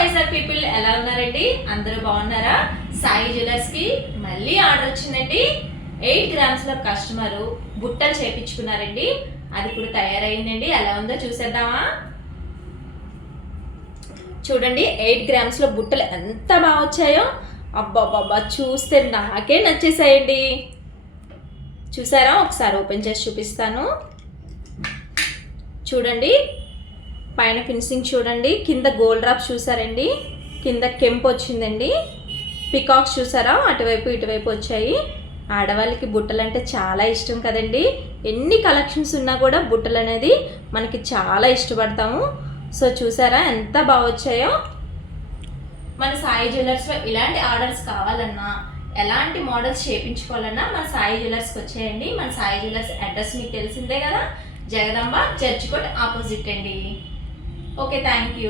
Vizag people ఎలా ఉన్నారండి? అందరూ బాగున్నారా? సాయి జ్యువెలర్స్ కి మళ్ళీ ఆర్డర్ వచ్చిందండి. 8 grams లో కస్టమర్ బుట్టలు చేపించుకున్నారండి. అది ఇప్పుడు తయారైందండి. ఎలా ఉందో చూసేద్దామా? చూడండి 8 grams లో బుట్టలు ఎంత బాగా వచ్చాయో. అబ్బాబ్బాబ్బా చూస్తే నాకే నచ్చేసాయండి. చూసారా? ఒకసారి ఓపెన్ చేసి చూపిస్తాను. చూడండి పైన ఫినిషింగ్ చూడండి. కింద గోల్డ్ డ్రాప్స్ చూసారండి. కింద కెంపు వచ్చిందండి. పికాక్స్ చూసారా? అటువైపు ఇటువైపు వచ్చాయి. ఆడవాళ్ళకి బుట్టలు అంటే చాలా ఇష్టం కదండి. ఎన్ని కలెక్షన్స్ ఉన్నా కూడా బుట్టలు అనేది మనకి చాలా ఇష్టపడతాము. సో చూసారా ఎంత బాగా వచ్చాయో. మన సాయి జ్యువెలర్స్లో ఇలాంటి ఆర్డర్స్ కావాలన్నా, ఎలాంటి మోడల్స్ చేయించుకోవాలన్నా మన సాయి జ్యువెలర్స్కి వచ్చేయండి. మన సాయి జ్యువెలర్స్ అడ్రస్ మీకు తెలిసిందే కదా, జగదంబ చర్చ్ కోట్ ఆపోజిట్ అండి. Okay, thank you.